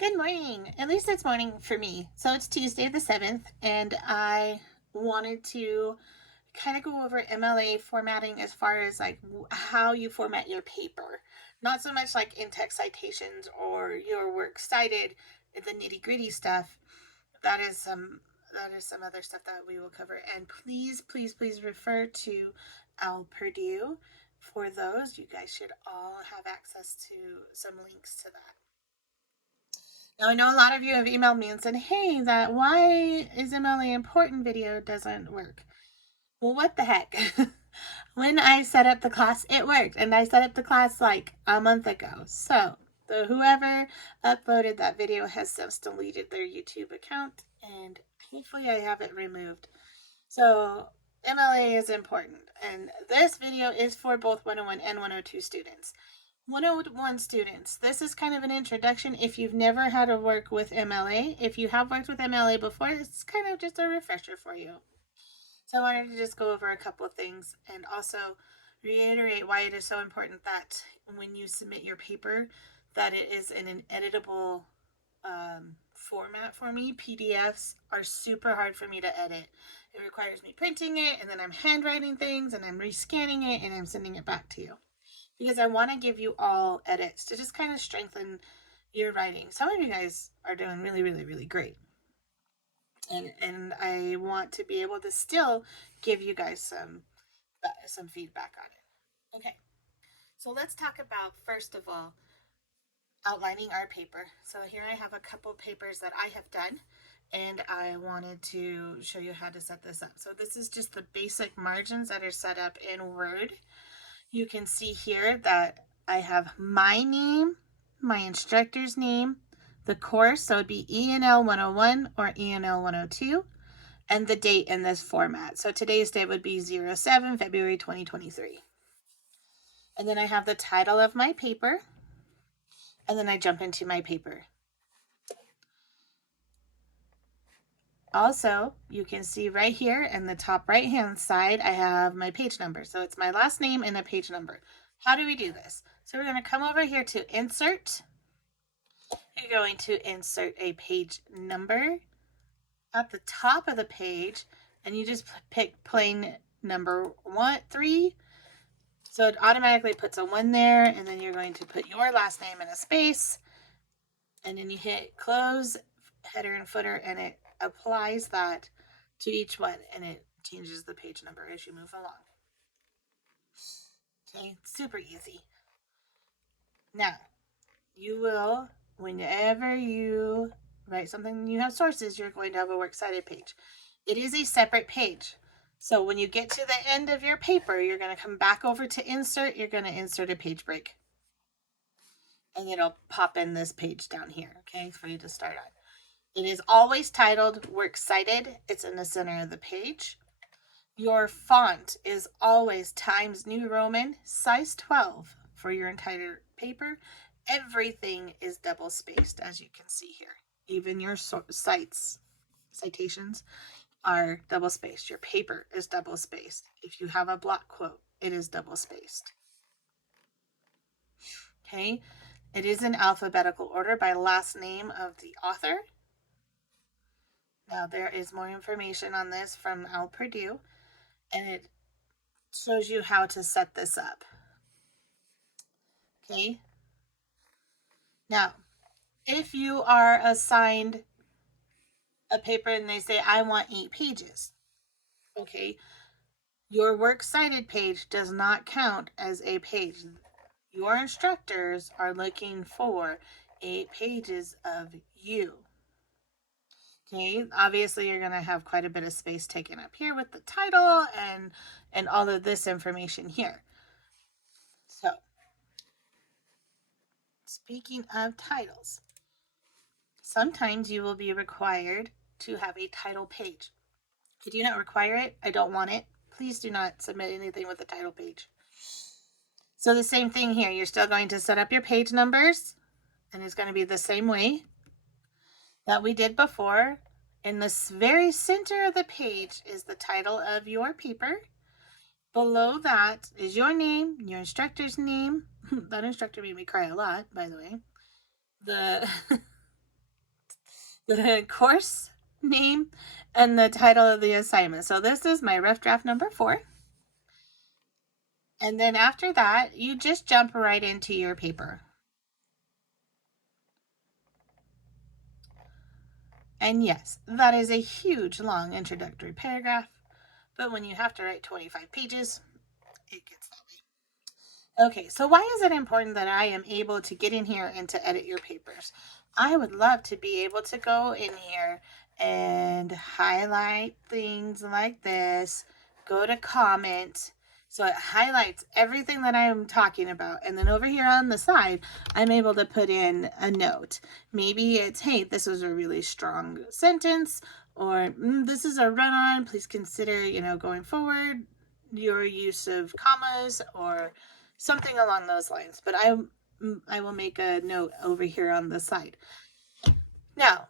Good morning. At least it's morning for me. So it's Tuesday the 7th, and I wanted to kind of go over MLA formatting as far as like how you format your paper. Not so much like in-text citations or your works cited, the nitty-gritty stuff. That is some other stuff that we will cover. And please refer to Al Purdue for those. You guys should all have access to some links to that. Now, I know a lot of you have emailed me and said, hey, that why is MLA important video doesn't work. Well, what the heck? When I set up the class, it worked. And I set up the class like a month ago. So, whoever uploaded that video has since deleted their YouTube account. And hopefully I have it removed. So, MLA is important. And this video is for both 101 and 102 students. 101 students, this is kind of an introduction if you've never had to work with MLA. If you have worked with MLA before, it's kind of just a refresher for you. So I wanted to just go over a couple of things and also reiterate why it is so important that when you submit your paper, that it is in an editable format for me. PDFs are super hard for me to edit. It requires me printing it, and then I'm handwriting things, and I'm rescanning it, and I'm sending it back to you. Because I want to give you all edits to just kind of strengthen your writing. Some of you guys are doing really great. And I want to be able to still give you guys some feedback on it. Okay. So let's talk about, first of all, outlining our paper. So here I have a couple papers that I have done, and I wanted to show you how to set this up. So this is just the basic margins that are set up in Word. You can see here that I have my name, my instructor's name, the course, so it'd be ENL 101 or ENL 102, and the date in this format. So today's date would be 07 February 2023. And then I have the title of my paper, and then I jump into my paper. Also, you can see right here in the top right hand side, I have my page number. So it's my last name and a page number. How do we do this? So we're going to come over here to insert. You're going to insert a page number at the top of the page, and you just pick plain number 3. So it automatically puts a 1 there, and then you're going to put your last name in a space, and then you hit close, header and footer, and it applies that to each one, and it changes the page number as you move along. Okay, super easy. Now, you will, whenever you write something, you have sources, you're going to have a works cited page. It is a separate page. So when you get to the end of your paper, you're going to come back over to insert, you're going to insert a page break. And it'll pop in this page down here, okay, for you to start on. It is always titled Works Cited. It's in the center of the page. Your font is always Times New Roman, size 12 for your entire paper. Everything is double spaced, as you can see here. Even your citations are double spaced. Your paper is double spaced. If you have a block quote, it is double spaced. Okay, it is in alphabetical order by last name of the author. Now, there is more information on this from Al Purdue, and it shows you how to set this up. Okay. Now, if you are assigned a paper and they say, I want 8 pages, okay, your works cited page does not count as a page. Your instructors are looking for 8 pages of you. Okay, obviously you're going to have quite a bit of space taken up here with the title and all of this information here. So, speaking of titles, sometimes you will be required to have a title page. I do not require it. I don't want it. Please do not submit anything with a title page. So the same thing here. You're still going to set up your page numbers, and it's going to be the same way that we did before. In the very center of the page is the title of your paper. Below that is your name, your instructor's name. That instructor made me cry a lot, by the way. the course name, and the title of the assignment. So this is my rough draft number 4. And then after that, you just jump right into your paper. And yes, that is a huge, long introductory paragraph, but when you have to write 25 pages, it gets that way. Okay, so why is it important that I am able to get in here and to edit your papers? I would love to be able to go in here and highlight things like this, go to comment, so it highlights everything that I'm talking about. And then over here on the side, I'm able to put in a note. Maybe it's, hey, this was a really strong sentence, or this is a run on. Please consider, going forward, your use of commas or something along those lines. But I will make a note over here on the side. Now,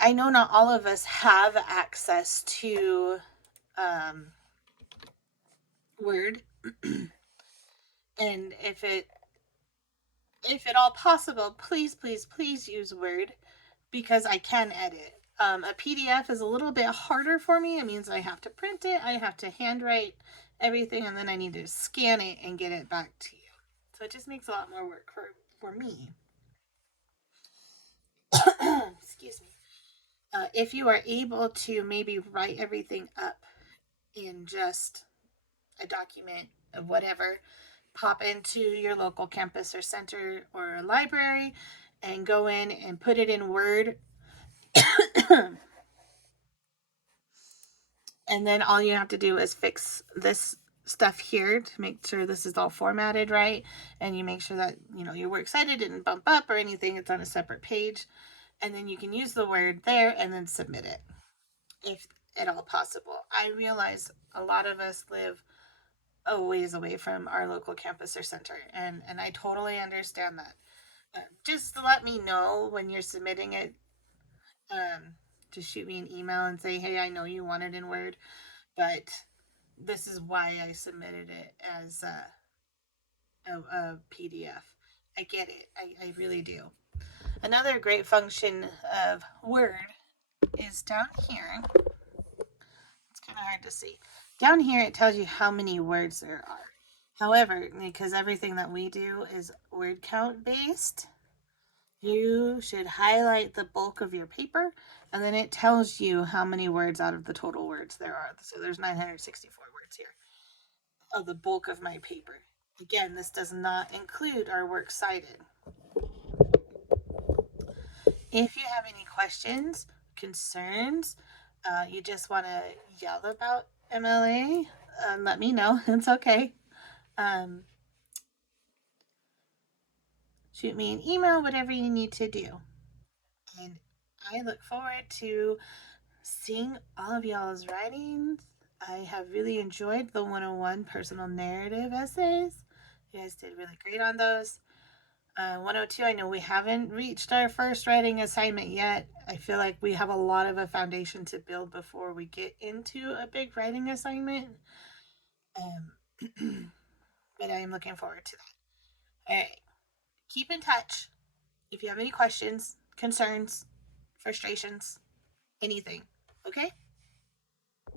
I know not all of us have access to Word, and if at all possible, please use Word, because I can edit. A PDF is a little bit harder for me. It means I have to print it, I have to handwrite everything, and then I need to scan it and get it back to you. So it just makes a lot more work for me. Excuse me. If you are able to maybe write everything up in just a document of whatever, pop into your local campus or center or library and go in and put it in Word. And then all you have to do is fix this stuff here to make sure this is all formatted right, and you make sure that your works cited didn't bump up or anything. It's on a separate page, and then you can use the Word there and then submit it if at all possible. I realize a lot of us live a ways away from our local campus or center, and I totally understand that. Just let me know when you're submitting it. Just shoot me an email and say, hey, I know you want it in Word, but this is why I submitted it as a PDF. I get it. I really do. Another great function of Word is down here. It's kind of hard to see. Down here, it tells you how many words there are. However, because everything that we do is word count based, you should highlight the bulk of your paper, and then it tells you how many words out of the total words there are. So there's 964 words here of the bulk of my paper. Again, this does not include our works cited. If you have any questions, concerns, you just want to yell about MLA, let me know. It's okay. Shoot me an email, whatever you need to do. And I look forward to seeing all of y'all's writings. I have really enjoyed the 101 personal narrative essays. You guys did really great on those. 102, I know we haven't reached our first writing assignment yet. I feel like we have a lot of a foundation to build before we get into a big writing assignment. But I am looking forward to that. All right. Keep in touch if you have any questions, concerns, frustrations, anything. Okay?